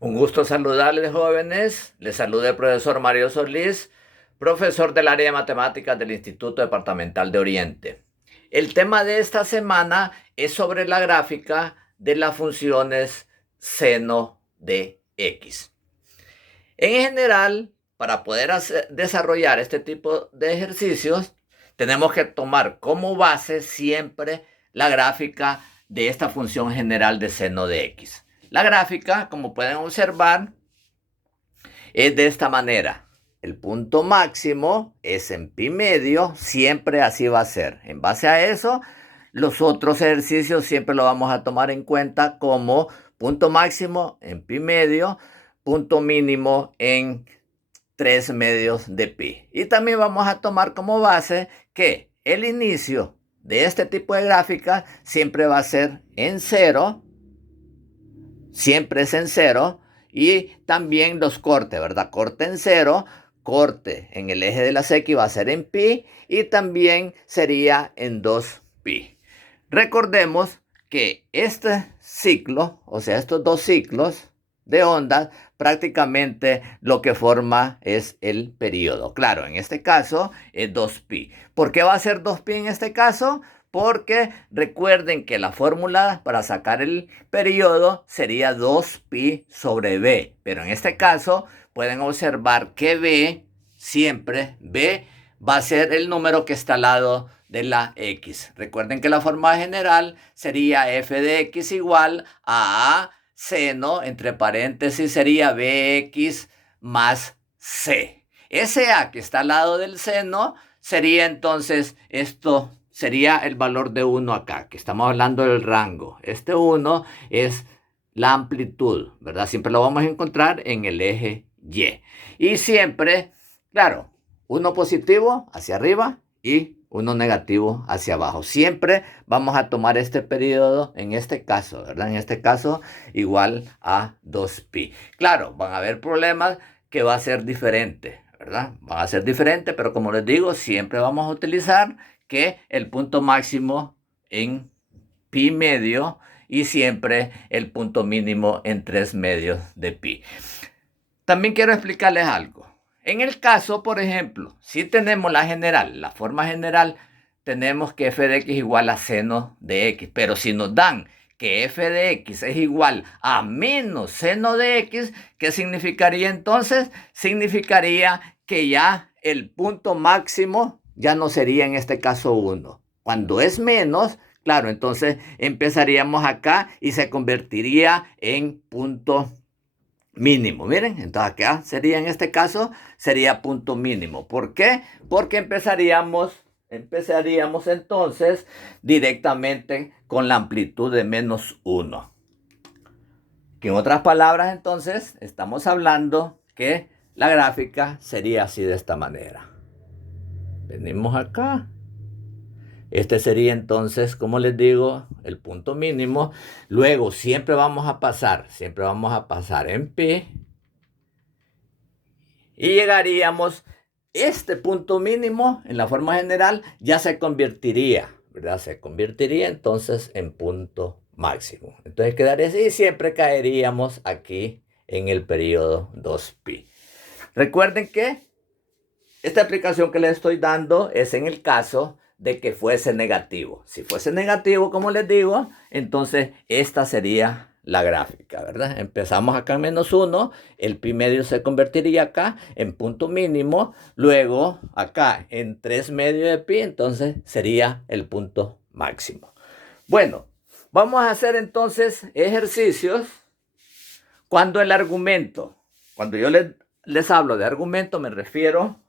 Un gusto saludarles, jóvenes. Les saluda el profesor Mario Solís, profesor del área de matemáticas del Instituto Departamental de Oriente. El tema de esta semana es sobre la gráfica de las funciones seno de x. En general, para poder desarrollar este tipo de ejercicios, tenemos que tomar como base siempre la gráfica de esta función general de seno de x. La gráfica, como pueden observar, es de esta manera. El punto máximo es en pi medio, siempre así va a ser. En base a eso, los otros ejercicios siempre lo vamos a tomar en cuenta como punto máximo en pi medio, punto mínimo en 3 medios de pi. Y también vamos a tomar como base que el inicio de este tipo de gráfica siempre va a ser en cero, siempre es en cero, y también los cortes, ¿verdad? Corte en cero, corte en el eje de la X va a ser en pi y también sería en 2pi. Recordemos que este ciclo, o sea, estos dos ciclos de ondas, prácticamente lo que forma es el periodo. Claro, en este caso es 2pi. ¿Por qué va a ser 2pi en este caso? Porque recuerden que la fórmula para sacar el periodo sería 2pi sobre b. Pero en este caso pueden observar que b, siempre b, va a ser el número que está al lado de la x. Recuerden que la forma general sería f de x igual a seno, entre paréntesis, sería bx más c. Ese a que está al lado del seno sería entonces esto, sería el valor de 1 acá, que estamos hablando del rango. Este 1 es la amplitud, ¿verdad? Siempre lo vamos a encontrar en el eje Y. Y siempre, claro, uno positivo hacia arriba y uno negativo hacia abajo. Siempre vamos a tomar este periodo, en este caso, ¿verdad? En este caso, igual a 2pi. Claro, van a haber problemas que va a ser diferente, ¿verdad? Van a ser diferentes, pero como les digo, siempre vamos a utilizar que el punto máximo en pi medio y siempre el punto mínimo en 3 medios de pi. También quiero explicarles algo. En el caso, por ejemplo, si tenemos la general, la forma general, tenemos que f de x igual a seno de x. Pero si nos dan que f de x es igual a menos seno de x, ¿qué significaría entonces? Significaría que ya el punto máximo ya no sería en este caso 1. Cuando es menos, claro, entonces empezaríamos acá y se convertiría en punto mínimo. Miren, entonces acá sería en este caso, sería punto mínimo. ¿Por qué? Porque empezaríamos entonces directamente con la amplitud de menos 1. Que en otras palabras, entonces, estamos hablando que la gráfica sería así de esta manera. Venimos acá. Este sería entonces, como les digo, el punto mínimo. Luego siempre vamos a pasar en pi. Y llegaríamos, este punto mínimo en la forma general ya se convertiría, ¿verdad? Se convertiría entonces en punto máximo. Entonces quedaría así y siempre caeríamos aquí en el periodo 2pi. Recuerden que esta aplicación que les estoy dando es en el caso de que fuese negativo. Si fuese negativo, como les digo, entonces esta sería la gráfica, ¿verdad? Empezamos acá en menos 1, el pi medio se convertiría acá en punto mínimo, luego acá en 3 medios de pi, entonces sería el punto máximo. Bueno, vamos a hacer entonces ejercicios cuando el argumento, cuando yo les hablo de argumento, me refiero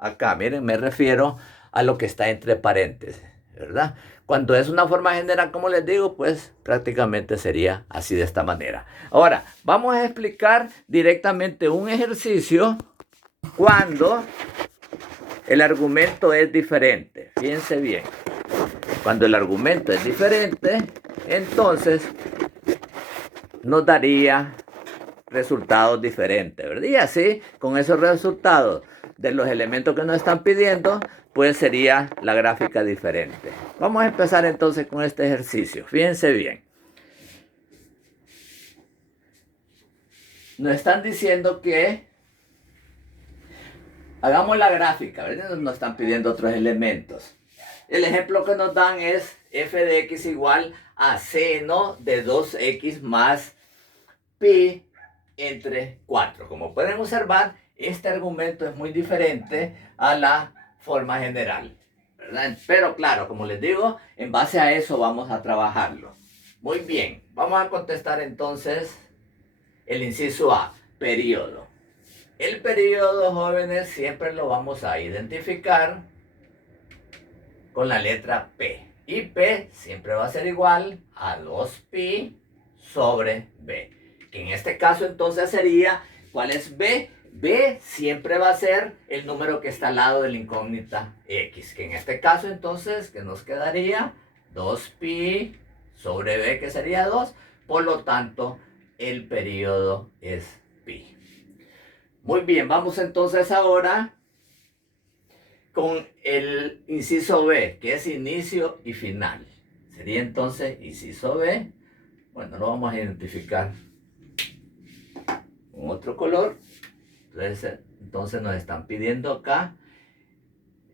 acá, miren, me refiero a lo que está entre paréntesis, ¿verdad? Cuando es una forma general, como les digo, pues prácticamente sería así de esta manera. Ahora, vamos a explicar directamente un ejercicio cuando el argumento es diferente. Fíjense bien. Cuando el argumento es diferente, entonces nos daría resultados diferentes, ¿verdad? Y así, con esos resultados de los elementos que nos están pidiendo, pues sería la gráfica diferente. Vamos a empezar entonces con este ejercicio. Fíjense bien. nos están diciendo que hagamos la gráfica, ¿verdad? Nos están pidiendo otros elementos. El ejemplo que nos dan es f de x igual a seno de 2x más pi entre 4. Como pueden observar, este argumento es muy diferente a la forma general, ¿verdad? Pero claro, como les digo, en base a eso vamos a trabajarlo. Muy bien, vamos a contestar entonces el inciso A, periodo. El periodo, jóvenes, siempre lo vamos a identificar con la letra P. Y P siempre va a ser igual a 2pi sobre B. Que en este caso entonces sería, ¿cuál es B? B siempre va a ser el número que está al lado de la incógnita X. Que en este caso entonces, ¿qué nos quedaría? 2pi sobre B, que sería 2. Por lo tanto, el periodo es pi. Muy bien, vamos entonces ahora con el inciso B, que es inicio y final. Sería entonces inciso B. Bueno, lo vamos a identificar con otro color. Entonces nos están pidiendo acá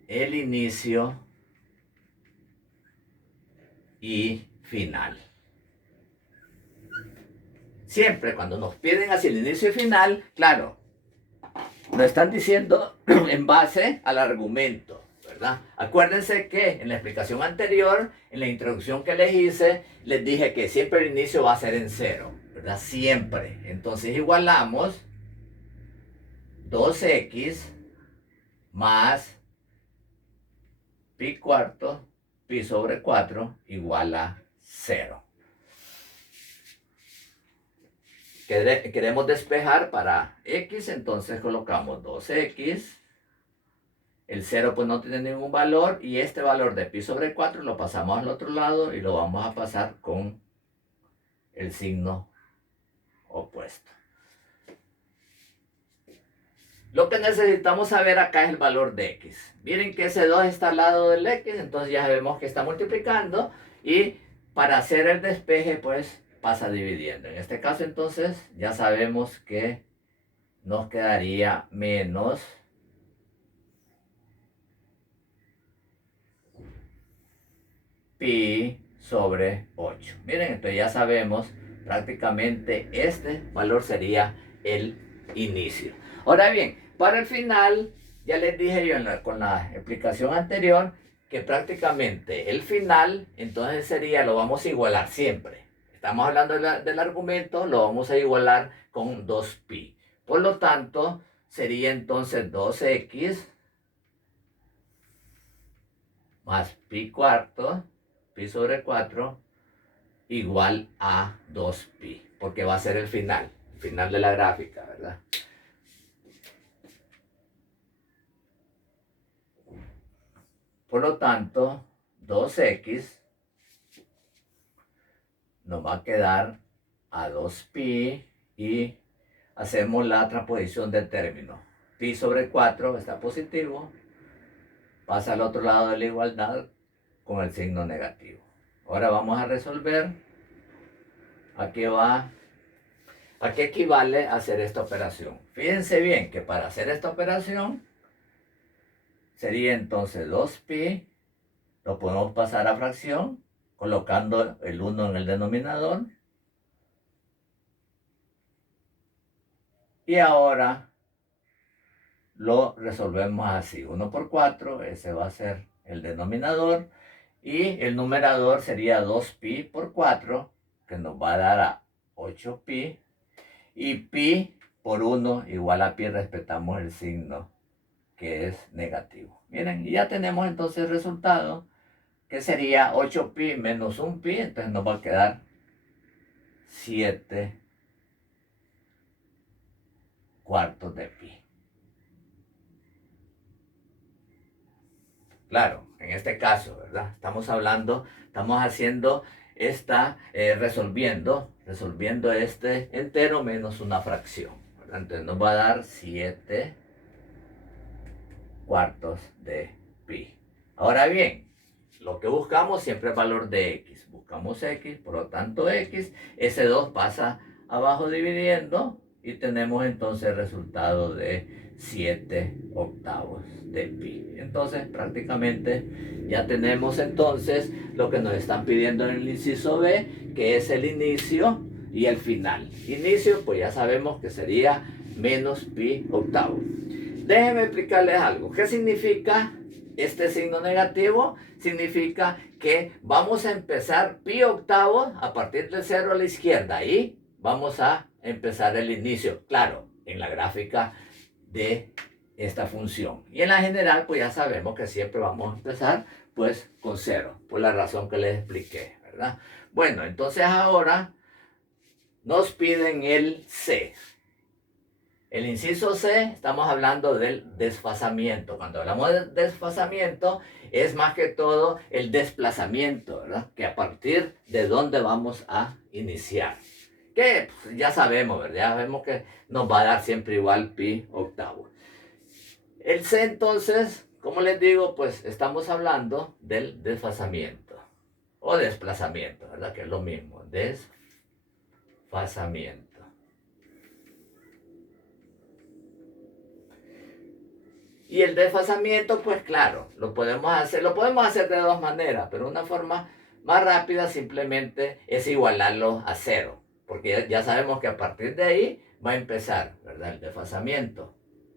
el inicio y final. Siempre cuando nos piden así el inicio y final, claro, nos están diciendo en base al argumento, ¿verdad? Acuérdense que en la explicación anterior, en la introducción que les hice, les dije que siempre el inicio va a ser en 0, ¿verdad? Siempre. Entonces igualamos 2x más pi cuarto, pi sobre 4 igual a 0. Queremos despejar para x, entonces colocamos 2x. El 0 pues no tiene ningún valor y este valor de pi sobre 4 lo pasamos al otro lado y lo vamos a pasar con el signo opuesto. Lo que necesitamos saber acá es el valor de x. Miren que ese 2 está al lado del x, entonces ya sabemos que está multiplicando y para hacer el despeje pues pasa dividiendo. En este caso entonces ya sabemos que nos quedaría menos pi sobre 8. Miren, entonces ya sabemos prácticamente este valor sería el inicio. Ahora bien, para el final, ya les dije yo con la explicación anterior que prácticamente el final entonces sería, lo vamos a igualar siempre. Estamos hablando del argumento, lo vamos a igualar con 2pi. Por lo tanto, sería entonces 2x más pi cuarto, pi sobre 4, igual a 2pi, porque va a ser el final de la gráfica, ¿verdad? Por lo tanto, 2x nos va a quedar a 2pi y hacemos la transposición del término. Pi sobre 4 está positivo, pasa al otro lado de la igualdad con el signo negativo. Ahora vamos a resolver a qué equivale hacer esta operación. Fíjense bien que para hacer esta operación sería entonces 2pi, lo podemos pasar a fracción, colocando el 1 en el denominador. Y ahora lo resolvemos así. 1 por 4, ese va a ser el denominador. Y el numerador sería 2pi por 4, que nos va a dar a 8pi. Y pi por 1 igual a pi, respetamos el signo que es negativo. Miren, y ya tenemos entonces el resultado, que sería 8pi menos 1pi, entonces nos va a quedar 7 cuartos de pi. Claro, en este caso, ¿verdad? Estamos haciendo resolviendo este entero menos una fracción, ¿verdad? Entonces nos va a dar 7 cuartos de pi. Ahora bien, lo que buscamos siempre es valor de x. Buscamos x, por lo tanto x, ese 2 pasa abajo dividiendo y tenemos entonces el resultado de 7 octavos de pi. Entonces prácticamente ya tenemos entonces lo que nos están pidiendo en el inciso B, que es el inicio y el final. Inicio, pues ya sabemos que sería menos pi octavo. Déjenme explicarles algo. ¿Qué significa este signo negativo? Significa que vamos a empezar pi octavo a partir del 0 a la izquierda y vamos a empezar el inicio, claro, en la gráfica de esta función. Y en la general, pues ya sabemos que siempre vamos a empezar pues con 0, por la razón que les expliqué, ¿verdad? Bueno, entonces ahora nos piden el C. El inciso C, estamos hablando del desfasamiento. Cuando hablamos de desfasamiento, es más que todo el desplazamiento, ¿verdad? Que a partir de dónde vamos a iniciar. Que pues, ya sabemos, ¿verdad? Ya sabemos que nos va a dar siempre igual pi octavo. El C, entonces, como les digo, pues estamos hablando del desfasamiento o desplazamiento, ¿verdad? Que es lo mismo, desfasamiento. Y el desfasamiento, pues claro, lo podemos hacer de dos maneras, pero una forma más rápida simplemente es igualarlo a 0, porque ya sabemos que a partir de ahí va a empezar, ¿verdad? El desfasamiento.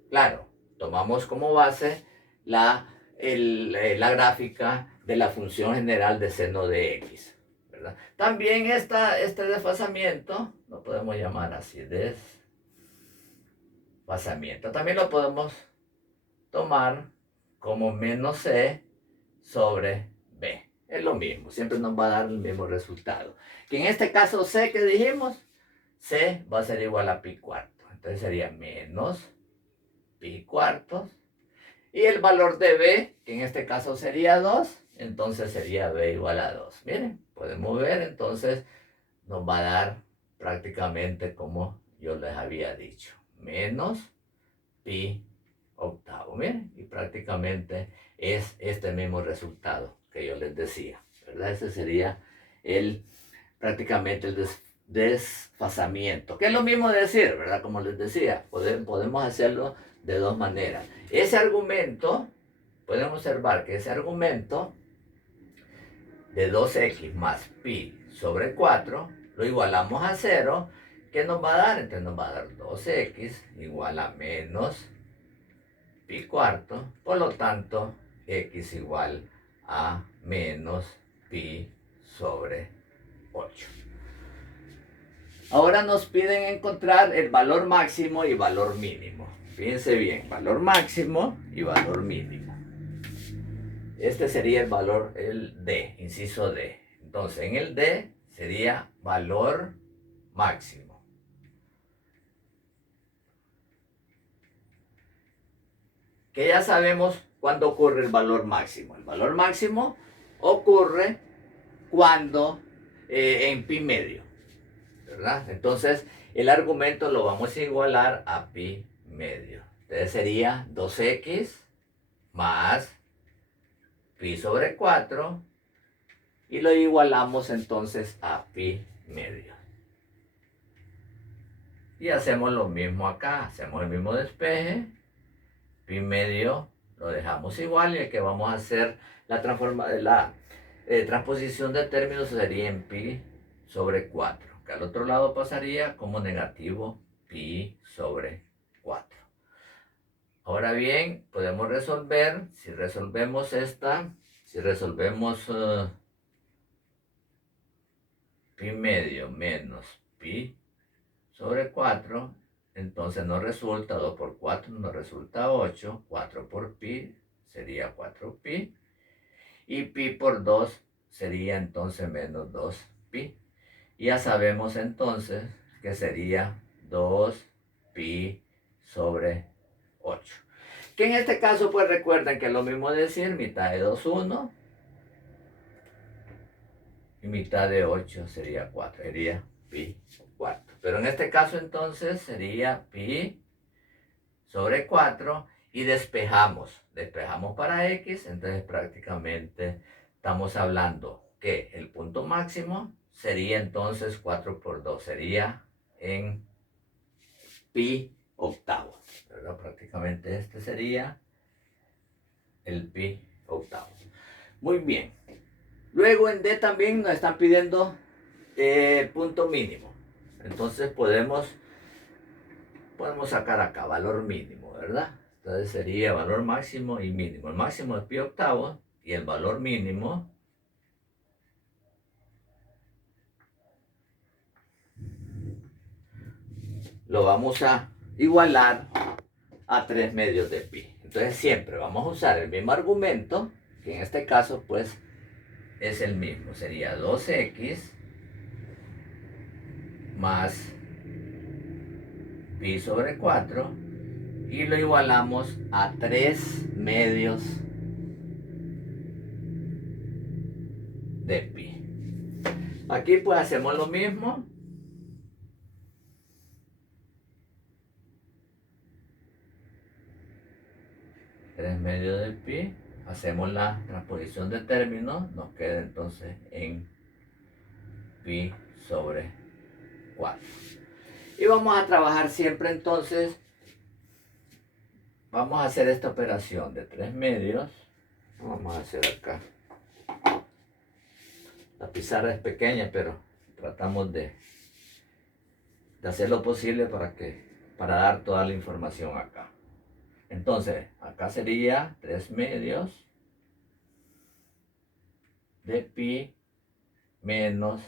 Claro, tomamos como base la gráfica de la función general de seno de x, ¿verdad? También este desfasamiento, lo podemos llamar así, desfasamiento, también lo podemos tomar como menos C sobre B. Es lo mismo, siempre nos va a dar el mismo resultado. Que en este caso C, que dijimos, C va a ser igual a pi cuarto. Entonces sería menos pi cuartos. Y el valor de B, que en este caso sería 2, entonces sería B igual a 2. Miren, podemos ver, entonces nos va a dar prácticamente como yo les había dicho. Menos pi octavo. Miren, y prácticamente es este mismo resultado que yo les decía, ¿verdad? Ese sería prácticamente el desfasamiento, que es lo mismo de decir, ¿verdad? Como les decía, podemos hacerlo de dos maneras. Ese argumento, pueden observar que ese argumento de 2x más pi sobre 4 lo igualamos a 0, ¿qué nos va a dar? Entonces nos va a dar 2x igual a menos pi cuarto, por lo tanto, x igual a menos pi sobre 8. Ahora nos piden encontrar el valor máximo y valor mínimo. Fíjense bien, valor máximo y valor mínimo. Este sería el valor, el D, inciso D. Entonces, en el D sería valor máximo. Que ya sabemos cuándo ocurre el valor máximo. El valor máximo ocurre cuando en pi medio, ¿verdad? Entonces, el argumento lo vamos a igualar a pi medio. Entonces sería 2x más pi sobre 4 y lo igualamos entonces a pi medio. Y hacemos lo mismo acá, hacemos el mismo despeje, pi medio lo dejamos igual y el que vamos a hacer la transposición de términos sería en pi sobre 4, que al otro lado pasaría como negativo pi sobre 4. Ahora bien, podemos resolver, si resolvemos pi medio menos pi sobre 4, entonces nos resulta 2 por 4, nos resulta 8, 4 por pi sería 4pi, y pi por 2 sería entonces menos 2pi. Y ya sabemos entonces que sería 2pi sobre 8. Que en este caso pues recuerden que es lo mismo decir mitad de 2, 1. Y mitad de 8 sería 4, sería pi cuarto. Pero en este caso entonces sería pi sobre 4 y despejamos para x, entonces prácticamente estamos hablando que el punto máximo sería entonces 4 por 2, sería en pi octavo, ¿verdad? Prácticamente este sería el pi octavo. Muy bien. Luego en D también nos están pidiendo punto mínimo. Entonces podemos sacar acá valor mínimo, ¿verdad? Entonces sería valor máximo y mínimo. El máximo es pi octavo y el valor mínimo lo vamos a igualar a 3 medios de pi. Entonces siempre vamos a usar el mismo argumento, que en este caso pues es el mismo. Sería 2x más pi sobre 4 y lo igualamos a 3 medios de pi. Aquí pues hacemos lo mismo. Tres medios de pi. Hacemos la transposición de términos. Nos queda entonces en pi sobre 4. Y vamos a trabajar siempre entonces. Vamos a hacer esta operación de 3 medios. Vamos a hacer acá. La pizarra es pequeña, pero tratamos de hacer lo posible para dar toda la información acá. Entonces, acá sería 3 medios de pi menos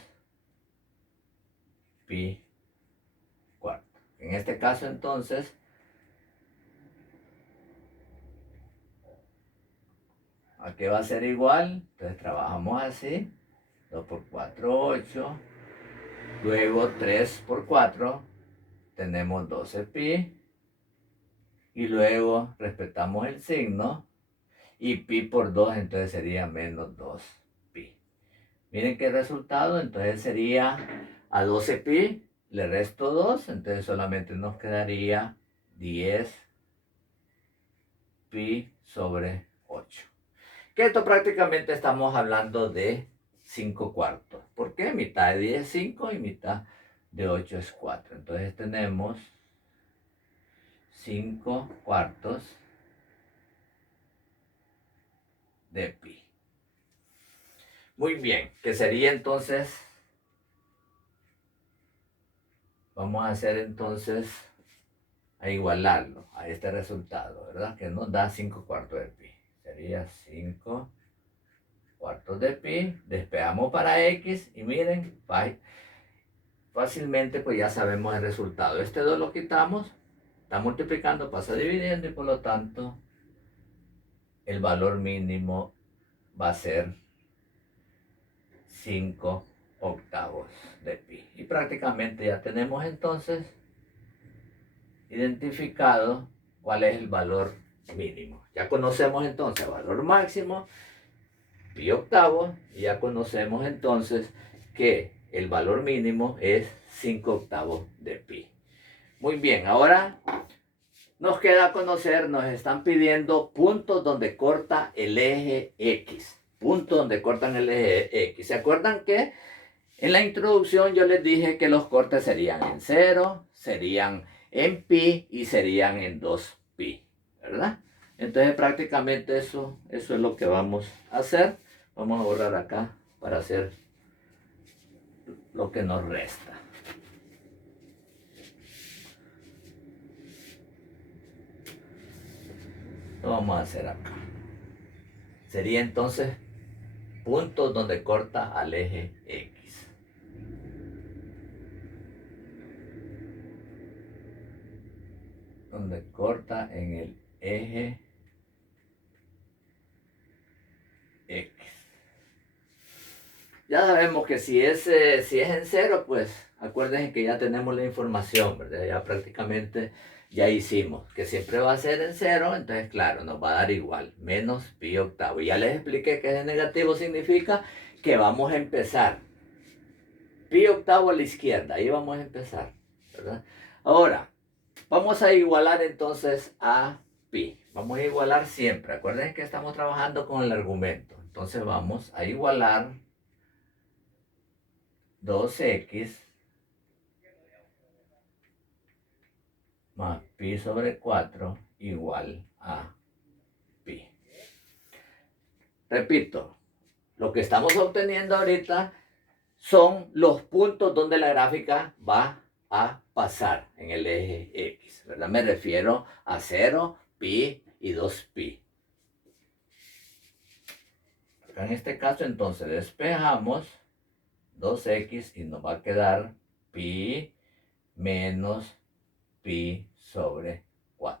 pi cuarto. En este caso, entonces, ¿a qué va a ser igual? Entonces, trabajamos así. 2 por 4, 8. Luego, 3 por 4, tenemos 12 pi. Y luego, respetamos el signo. Y pi por 2, entonces sería menos 2 pi. Miren qué resultado, entonces sería a 12 pi, le resto 2, entonces solamente nos quedaría 10 pi sobre 8. Que esto prácticamente estamos hablando de 5 cuartos. ¿Por qué? Mitad de 10 es 5 y mitad de 8 es 4. Entonces tenemos 5 cuartos de pi. Muy bien, que sería entonces, vamos a hacer entonces a igualarlo a este resultado, ¿verdad? Que nos da 5 cuartos de pi. Sería 5 cuartos de pi. Despejamos para x y miren, fácilmente pues ya sabemos el resultado. Este 2 lo quitamos, está multiplicando, pasa dividiendo y por lo tanto el valor mínimo va a ser 5 octavos de pi. Y prácticamente ya tenemos entonces identificado cuál es el valor mínimo. Ya conocemos entonces el valor máximo, pi octavos, y ya conocemos entonces que el valor mínimo es 5 octavos de pi. Muy bien, ahora nos queda conocer, nos están pidiendo puntos donde corta el eje X. Puntos donde cortan el eje X. ¿Se acuerdan que en la introducción yo les dije que los cortes serían en 0, serían en pi y serían en 2pi, ¿verdad? Entonces prácticamente eso es lo que vamos a hacer. Vamos a borrar acá para hacer lo que nos resta. Lo vamos a hacer acá. Sería entonces puntos donde corta al eje X. Donde corta en el eje X. Ya sabemos que si es en 0, pues acuérdense que ya tenemos la información, ¿verdad? Ya prácticamente ya hicimos que siempre va a ser en 0, entonces claro, nos va a dar igual, menos pi octavo. Y ya les expliqué que ese negativo significa que vamos a empezar. Pi octavo a la izquierda, ahí vamos a empezar, ¿verdad? Ahora, vamos a igualar entonces a pi. Vamos a igualar siempre. Acuérdense que estamos trabajando con el argumento. Entonces vamos a igualar 2x más pi sobre 4 igual a pi. Repito, lo que estamos obteniendo ahorita son los puntos donde la gráfica va a pasar en el eje X, ¿verdad? Me refiero a 0, pi y 2pi. Acá en este caso entonces despejamos 2x y nos va a quedar pi menos pi sobre 4.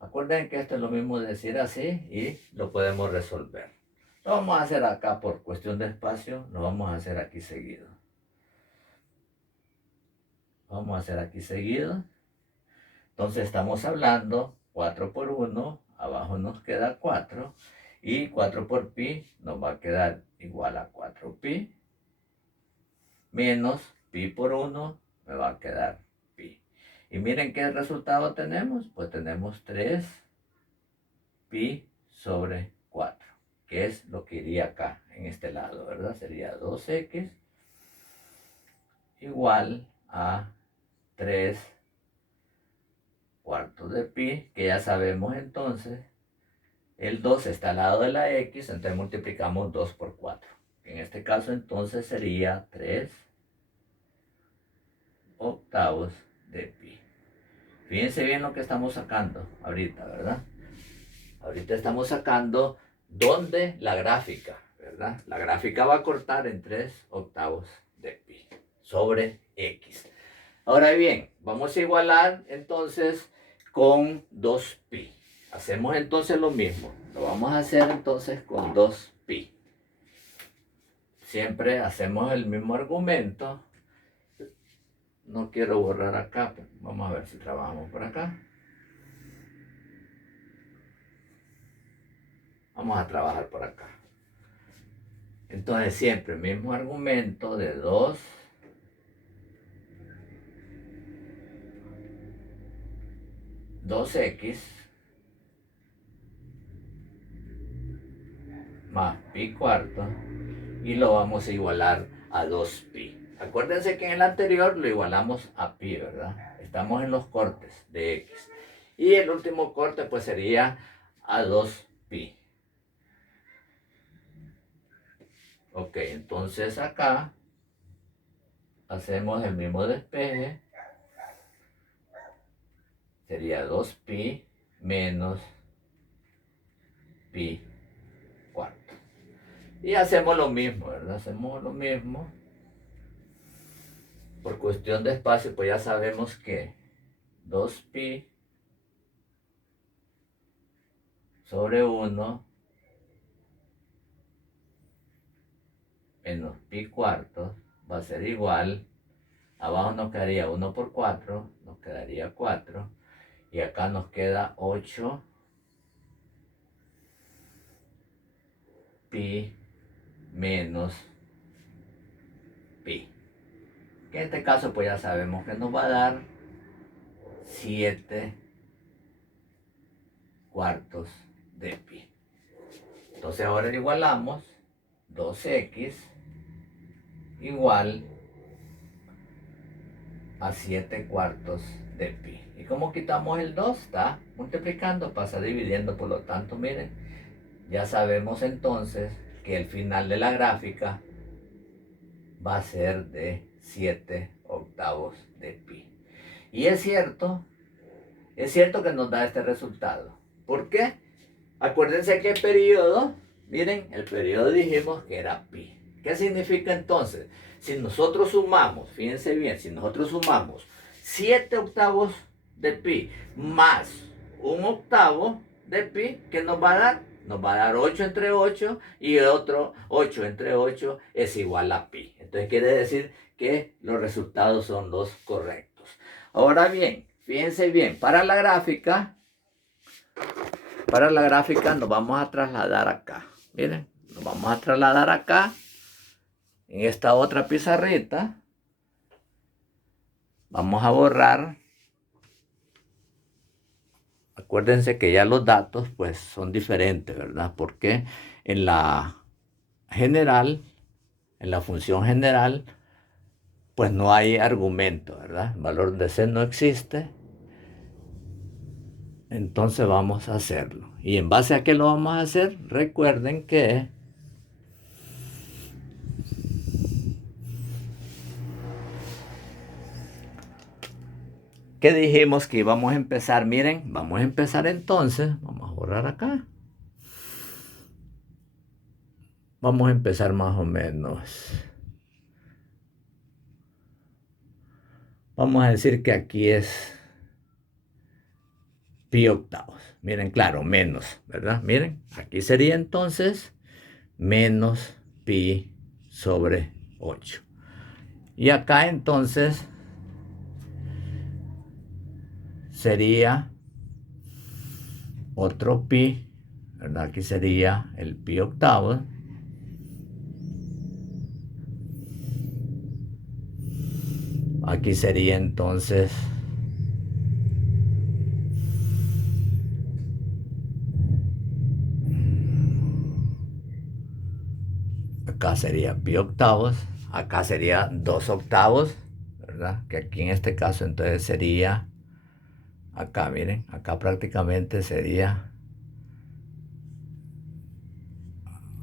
Acuerden que esto es lo mismo decir así y lo podemos resolver. Lo vamos a hacer acá por cuestión de espacio, lo vamos a hacer aquí seguido. Vamos a hacer aquí seguido. Entonces estamos hablando 4 por 1, abajo nos queda 4 y 4 por pi nos va a quedar igual a 4pi menos pi por 1 me va a quedar pi. Y miren qué resultado tenemos. Pues tenemos 3 pi sobre 4, que es lo que iría acá en este lado, ¿verdad? Sería 2x igual a 3 cuartos de pi, que ya sabemos entonces, el 2 está al lado de la x, entonces multiplicamos 2 por 4. En este caso entonces sería 3 octavos de pi. Fíjense bien lo que estamos sacando ahorita, ¿verdad? Ahorita estamos sacando dónde la gráfica, ¿verdad? La gráfica va a cortar en 3 octavos de pi sobre x. Ahora bien, vamos a igualar entonces con 2pi. Hacemos entonces lo mismo. Lo vamos a hacer entonces con 2pi. Siempre hacemos el mismo argumento. No quiero borrar acá. Vamos a ver si trabajamos por acá. Vamos a trabajar por acá. Entonces siempre el mismo argumento de 2x más pi cuarto y lo vamos a igualar a 2pi. Acuérdense que en el anterior lo igualamos a pi, ¿verdad? Estamos en los cortes de x. Y el último corte pues sería a 2pi. Ok, entonces acá hacemos el mismo despeje. Sería 2pi menos pi cuarto. Y hacemos lo mismo, ¿verdad? Hacemos lo mismo. Por cuestión de espacio, pues ya sabemos que 2pi sobre 1 menos pi cuartos va a ser igual. Abajo nos quedaría 1 por 4, nos quedaría 4. Y acá nos queda 8 pi menos pi. Que en este caso pues ya sabemos que nos va a dar 7 cuartos de pi. Entonces ahora igualamos 2x igual a 7 cuartos de pi. ¿Y cómo quitamos el 2? Está multiplicando, pasa dividiendo, por lo tanto, miren, ya sabemos entonces que el final de la gráfica va a ser de 7 octavos de pi. Y es cierto que nos da este resultado. ¿Por qué? Acuérdense que el periodo, miren, el periodo dijimos que era pi. ¿Qué significa entonces? Si nosotros sumamos, fíjense bien, si nosotros sumamos 7 octavos de pi más 1 octavo de pi, ¿qué nos va a dar? Nos va a dar 8 entre 8 y otro 8 entre 8 es igual a pi. Entonces quiere decir que los resultados son los correctos. Ahora bien, fíjense bien, para la gráfica nos vamos a trasladar acá. Miren, nos vamos a trasladar acá en esta otra pizarrita. Vamos a borrar. Acuérdense que ya los datos pues son diferentes, ¿verdad? Porque en la general, en la función general, pues no hay argumento, ¿verdad? El valor de c no existe. Entonces vamos a hacerlo. ¿Y en base a qué lo vamos a hacer? Recuerden que dijimos que íbamos a empezar. Miren, vamos a empezar entonces. Vamos a borrar acá. Vamos a empezar más o menos. Vamos a decir que aquí es pi octavos. Miren, claro, menos, ¿verdad? Miren, aquí sería entonces menos pi sobre 8. Y acá entonces sería otro pi, ¿verdad? Aquí sería el pi octavos. Aquí sería entonces acá sería pi octavos, acá sería 2 octavos, ¿verdad? Que aquí en este caso entonces sería, acá miren, acá prácticamente sería,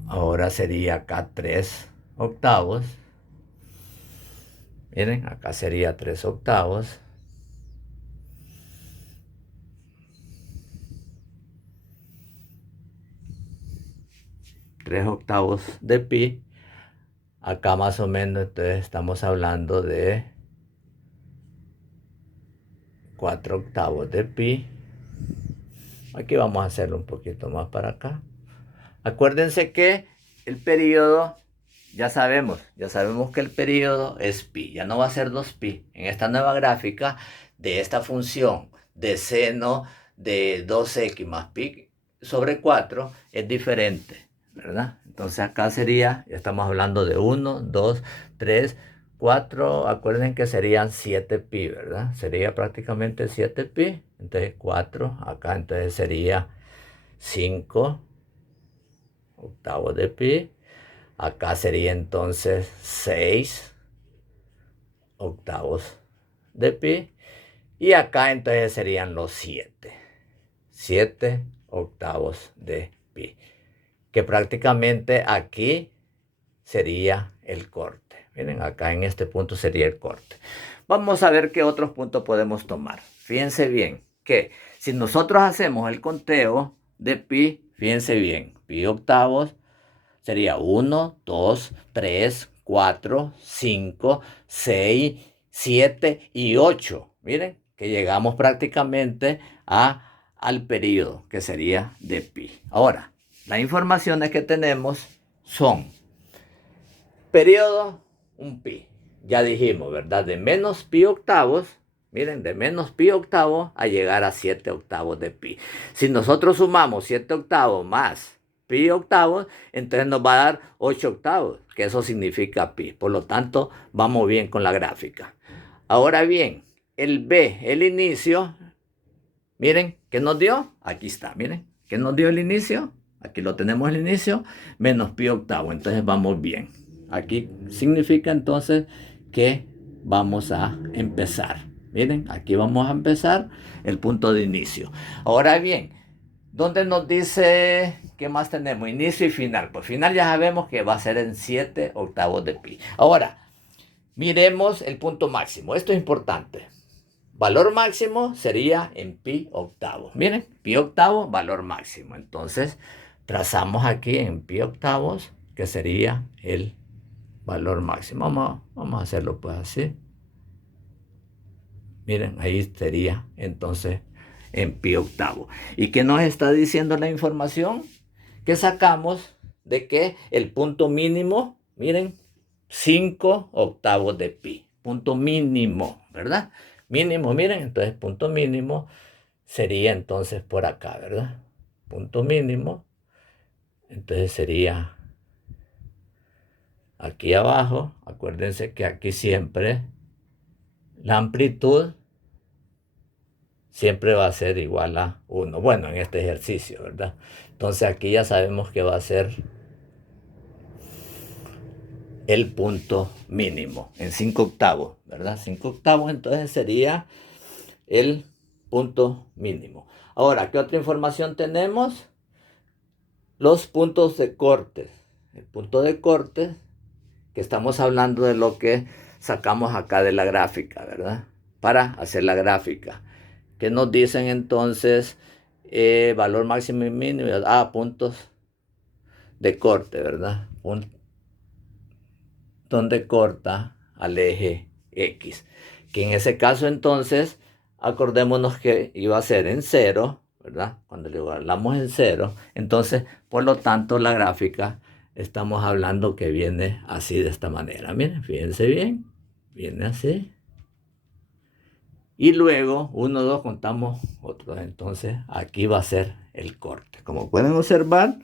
ahora sería acá 3 octavos, miren, acá sería 3 octavos, de pi, acá más o menos entonces estamos hablando de 4 octavos de pi. Aquí vamos a hacerlo un poquito más para acá. Acuérdense que el periodo, ya sabemos que el periodo es pi, ya no va a ser 2pi. En esta nueva gráfica de esta función de seno de 2x más pi sobre 4 es diferente, ¿verdad? Entonces acá sería, ya estamos hablando de 1, 2, 3, 4, acuerden que serían 7pi, ¿verdad? Sería prácticamente 7pi, entonces 4, acá entonces sería 5 octavos de pi. Acá sería entonces 6 octavos de pi. Y acá entonces serían los 7 octavos de pi. Que prácticamente aquí sería el corte. Miren, acá en este punto sería el corte. Vamos a ver qué otros puntos podemos tomar. Fíjense bien que si nosotros hacemos el conteo de pi, fíjense bien, pi octavos sería 1, 2, 3, 4, 5, 6, 7 y 8. Miren que llegamos prácticamente al periodo que sería de pi. Ahora, las informaciones que tenemos son periodo, un pi. Ya dijimos, ¿verdad? De menos pi octavos. Miren, de menos pi octavos a llegar a 7 octavos de pi. Si nosotros sumamos 7 octavos más pi octavos, entonces nos va a dar 8 octavos, que eso significa pi. Por lo tanto, vamos bien con la gráfica. Ahora bien, el B, el inicio, miren, ¿qué nos dio? Aquí está, miren, ¿qué nos dio el inicio? Aquí lo tenemos el inicio, menos pi octavo, entonces vamos bien. Aquí significa entonces que vamos a empezar. Miren, aquí vamos a empezar el punto de inicio. Ahora bien, ¿dónde nos dice qué más tenemos? Inicio y final. Pues final ya sabemos que va a ser en 7 octavos de pi. Ahora, miremos el punto máximo. Esto es importante. Valor máximo sería en pi octavos. Miren, pi octavos, valor máximo. Entonces, trazamos aquí en pi octavos, que sería el valor máximo. Vamos a hacerlo pues así. Miren, ahí sería entonces en pi octavo. ¿Y qué nos está diciendo la información? Que sacamos de que el punto mínimo, miren, 5 octavos de pi. Punto mínimo, ¿verdad? Mínimo, miren, entonces punto mínimo sería entonces por acá, ¿verdad? Punto mínimo, entonces sería aquí abajo. Acuérdense que aquí siempre la amplitud siempre va a ser igual a 1. Bueno, en este ejercicio, ¿verdad? Entonces aquí ya sabemos que va a ser el punto mínimo en 5 octavos, ¿verdad? 5 octavos entonces sería el punto mínimo. Ahora, ¿qué otra información tenemos? Los puntos de corte. El punto de corte, que estamos hablando de lo que sacamos acá de la gráfica, ¿verdad? Para hacer la gráfica. ¿Qué nos dicen entonces? Valor máximo y mínimo. Puntos de corte, ¿verdad? Donde corta al eje X. Que en ese caso entonces, acordémonos que iba a ser en 0, ¿verdad? Cuando le guardamos en 0, entonces, por lo tanto, la gráfica, estamos hablando que viene así de esta manera. Miren, fíjense bien, viene así. Y luego, 1, 2, contamos otros. Entonces, aquí va a ser el corte. Como pueden observar,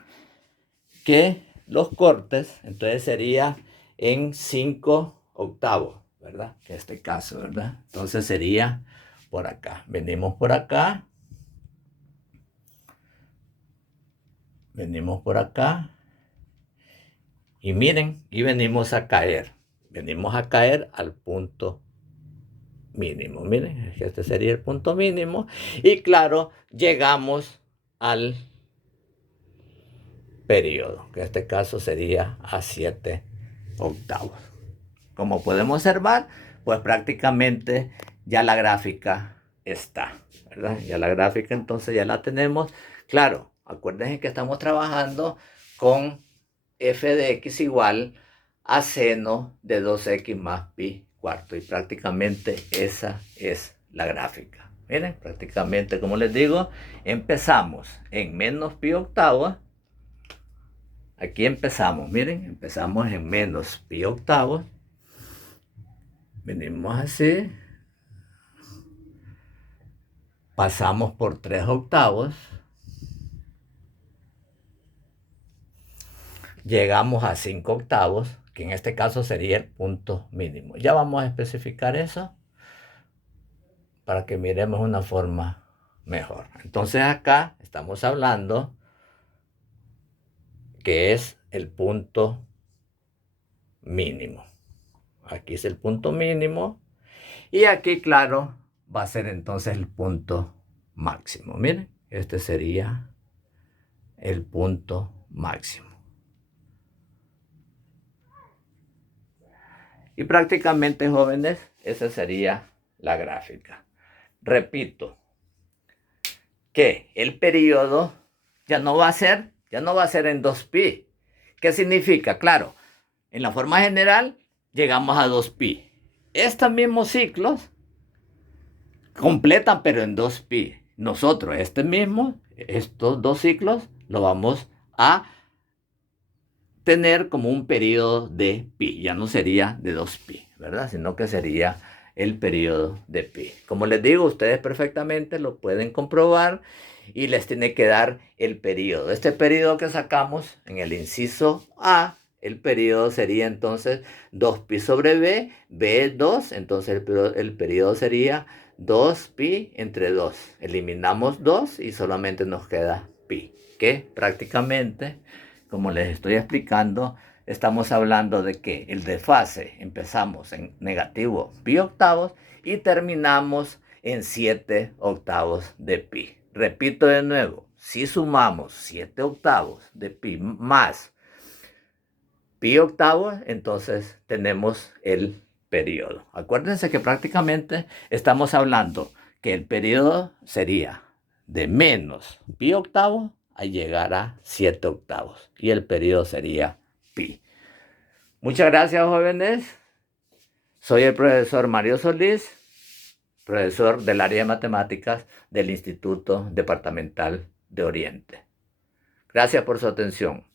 que los cortes, entonces sería en 5 octavos, ¿verdad? En este caso, ¿verdad? Entonces sería por acá. Venimos por acá. Venimos por acá. Y miren, y venimos a caer. Venimos a caer al punto mínimo. Miren, este sería el punto mínimo. Y claro, llegamos al periodo, que en este caso sería a 7 octavos. Como podemos observar, pues prácticamente ya la gráfica está, ¿verdad? Ya la gráfica entonces ya la tenemos. Claro, acuérdense que estamos trabajando con f de x igual a seno de 2x más pi cuarto. Y prácticamente esa es la gráfica. Miren, prácticamente, como les digo, empezamos en menos pi octavos. Aquí empezamos, miren, empezamos en menos pi octavos. Venimos así. Pasamos por 3 octavos. Llegamos a 5 octavos, que en este caso sería el punto mínimo. Ya vamos a especificar eso para que miremos una forma mejor. Entonces acá estamos hablando que es el punto mínimo. Aquí es el punto mínimo. Y aquí, claro, va a ser entonces el punto máximo. Miren, este sería el punto máximo. Y prácticamente, jóvenes, esa sería la gráfica. Repito, que el periodo ya no va a ser en 2pi. ¿Qué significa? Claro, en la forma general llegamos a 2pi. Estos mismos ciclos completan, pero en 2pi. Nosotros, estos dos ciclos, lo vamos a tener como un periodo de pi. Ya no sería de 2pi, ¿verdad? Sino que sería el periodo de pi. Como les digo, ustedes perfectamente lo pueden comprobar y les tiene que dar el periodo. Este periodo que sacamos en el inciso A, el periodo sería entonces 2pi sobre b, b es 2, entonces el periodo sería 2pi entre 2. Eliminamos 2 y solamente nos queda pi, que prácticamente, como les estoy explicando, estamos hablando de que el desfase empezamos en negativo pi octavos y terminamos en 7 octavos de pi. Repito de nuevo, si sumamos 7 octavos de pi más pi octavos, entonces tenemos el periodo. Acuérdense que prácticamente estamos hablando que el periodo sería de menos pi octavos a llegar a 7 octavos. Y el periodo sería pi. Muchas gracias, jóvenes. Soy el profesor Mario Solís, profesor del área de matemáticas del Instituto Departamental de Oriente. Gracias por su atención.